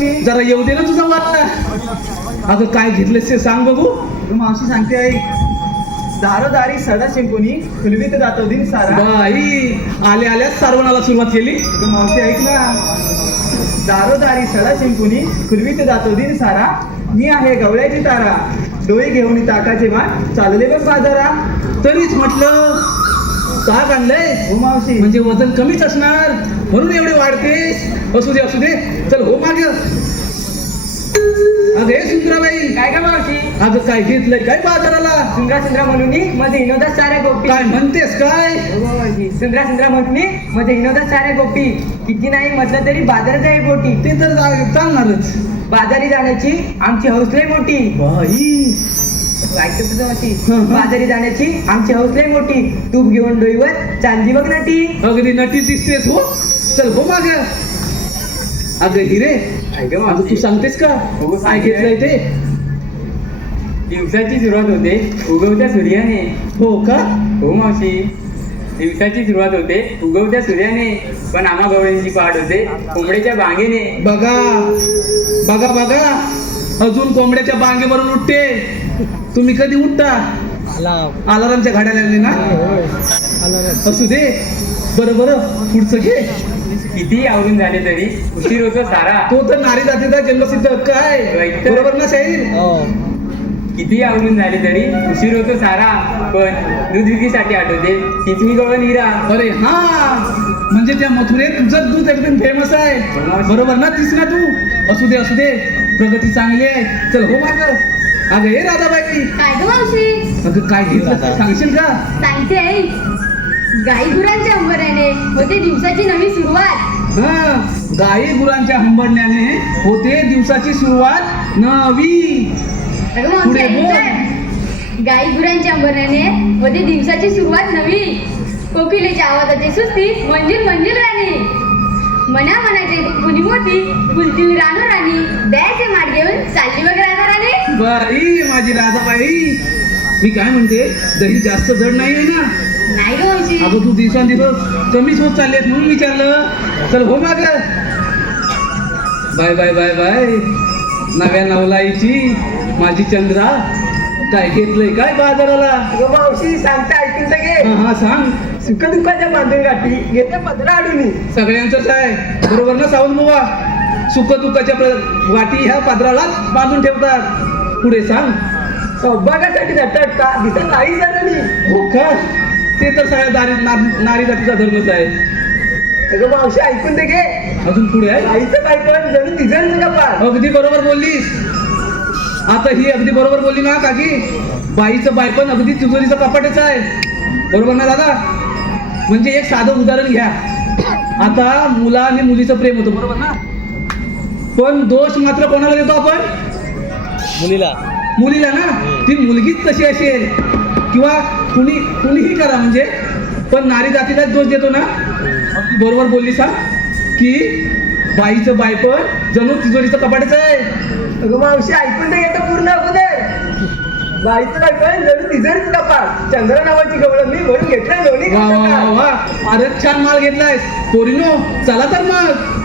मावशी जरा येऊ दे ना तुझा वाटला. अगं काय घेतलंस ते सांग बघू. मावशी सांगते आई, दारोदारी सडा शिंपुनी खुलवीत जातो दिन सारा. बाई आल्या आल्याच सारवणाला सुरुवात केली. मावशी ऐक ना, दारोदारी सडा शिंपुनी खुलवीत जातो दिन सारा. मी आहे गवळ्याची तारा, डोळे घेऊन ताकाचे मान चालले बघ बाजारा. तरीच म्हटलं ताक आणलंय. हो मावशी. म्हणजे वजन कमीच असणार म्हणून एवढे वाढतेस. असू दे असू दे, चल हो माग. अगं हे सुंदराबाई, काय का मावशी? अगं काय घेतलंय काय बाजाराला? सुंदरा सुंदरा म्हणून मध्ये विनोदात साऱ्या गोपी. काय म्हणतेस काय? हो मावशी, सुंदरा सुंदरा म्हणून मध्ये विनोदात साऱ्या गोपी. किती नाही म्हटलं तरी बाजारात आहे पोटी. ते तर चालणारच. बाजारी जाण्याची आमची हौसले मोठी. बाई ऐकतो तुझं मावशी. हं, हं. बाजारी जाण्याची आमची हौसले मोठी. तूप घेऊन डोईवर चांदी बघ नाटी. अगदी नटी दिसतेस हो. चल हो माग. अगं हिरे, अगं तू सांगतेस का हो, काय सांगते. घेतलंय ते? दिवसाची सुरुवात होते उगवत्या सूर्याने. हो का? हो मावशी, दिवसाची सुरुवात होते उगवत्या सूर्याने, पण आम्हा गवळ्यांची पहाट होते कोंबड्याच्या बांगेने. बघा बघा बघा, अजून कोंबड्याच्या बांगेवरून उठते. तुम्ही कधी उठता? अलारामच्या घड्याळाने ना. असू दे. बरं बरं, पुढचं घे. किती आवडून झाले तरी उशीर होतो सारा. तो तर नारी जातीचा जन्मसिद्ध हक्क आहे. Right. बरोबर ना शाहीर? किती आवडून झाले तरी उशीर होतो सारा, पण दूध विक्रीसाठी आठवते चिचमी गवळण हिरा. अरे हा, म्हणजे त्या मथुरेत तुझं दूध एकदम फेमस आहे. बरोबर ना? तीच ना तू? असू दे असू दे, प्रगती चांगली आहे. चल हो माग. अगं हे राधाबाई, काय ग मावशी? अगं काय घेतलं ते सांगशील का? सांगते आई. गाई गुरांच्या अंबऱ्याने होते दिवसाची नवी सुरुवात. हा, गाई गुरांच्या हंबरण्याने होते दिवसाची सुरुवात नवी. अगं मावशी पुढे बोल. ऐकताय? गाई गुरांच्या अंबऱ्याने होते दिवसाची सुरुवात नवी. कोकिलेच्या आवाजाची सुस्ती मंजिल मंजिल राणी. मना मनाचे कुणी मोठी फुलतील रानू राणी. द्यायचे माठ घेऊन चालली बघ राधा राणी. बाई माझी राधाबाई, मी काय म्हणते, दही जास्त जड नाही आहे ना? नाही ग मावशी. अगं तू दिवसांदिवस कमीच होत चाललेस म्हणून विचारलं. चल हो माग. बाय बाय बाय बाय, नव्या नवलाईची माझी चंद्रा. काय घेतलंय काय बाजाराला? अगं मावशी सांगते, ऐकून तर घे. हा हा सांग. सुख दुःखाच्या बांधून गाठी घेते पदरा अडून. सगळ्यांचंच आहे. बरोबर ना सावंत बुवा? सुख दुःखाच्या वाटी ह्या पात्रालाच बांधून ठेवतात. पुढे सांग. सौभाग्यासाठी झटटता दिसत नाही जरणी. हो का? ते तर सगळ्या नारी जातीचा धर्मच आहे. अगं मावशी ऐकून तर घे. अजून पुढे आहे. आईचं काय पण जणू तिजणचं का पार. अगदी बरोबर बोललीस. आता ही अगदी बरोबर बोलली ना काकी. बाईचं बायपण अगदी तिजोरीचं कपाटच आहे. बरोबर ना दादा? म्हणजे एक साधं उदाहरण घ्या. आता मुला आणि मुलीचं प्रेम होतं, बरोबर ना? पण दोष मात्र कोणाला देतो आपण? मुलीला ना. ती मुलगीच तशी असेल किंवा कुणीही करा म्हणजे, पण नारी जातीलाच दोष देतो ना. अगदी बरोबर बोलली सांग की बाईचं बायपण जणू तिजोरीचं कपाटच आहे. अगं मावशी ऐकून तर घेतं पूर्ण अगोदर. बाईचं काय पण जणू तिजणचं का पार. चंद्र नावाची गवळण मी म्हणून घेतलंय लोणी. वा वा वा वा, फारच छान माल घेतलायस पोरीनो. चला तर मग.